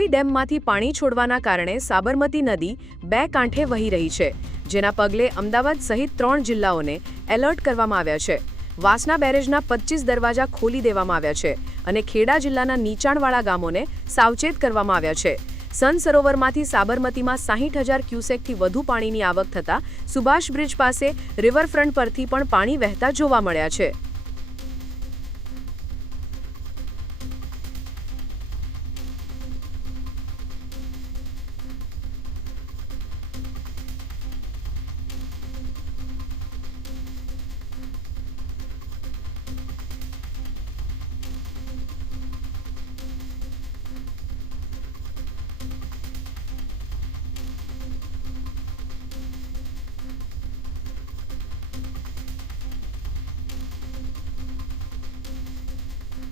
બારોઈ ડેમમાંથી પાણી છોડવાના કારણે સાબરમતી નદી બે કાંઠે વહી રહી છે, જેના પગલે અમદાવાદ સહિત 3 જિલ્લાઓને એલર્ટ કરવામાં આવ્યા છે। વાસણા બેરેજના 25 દરવાજા ખોલી દેવામાં આવ્યા છે અને ખેડા જિલ્લાના નીચાણવાળા ગામોને સાવચેત કરવામાં આવ્યા છે। સન સરોવરમાંથી સાબરમતીમાં 60,000 ક્યુસેકથી વધુ પાણીની આવક થતાં સુભાષ બ્રિજ પાસે રિવરફ્રન્ટ પરથી પણ પાણી વહેતા જોવા મળ્યા છે।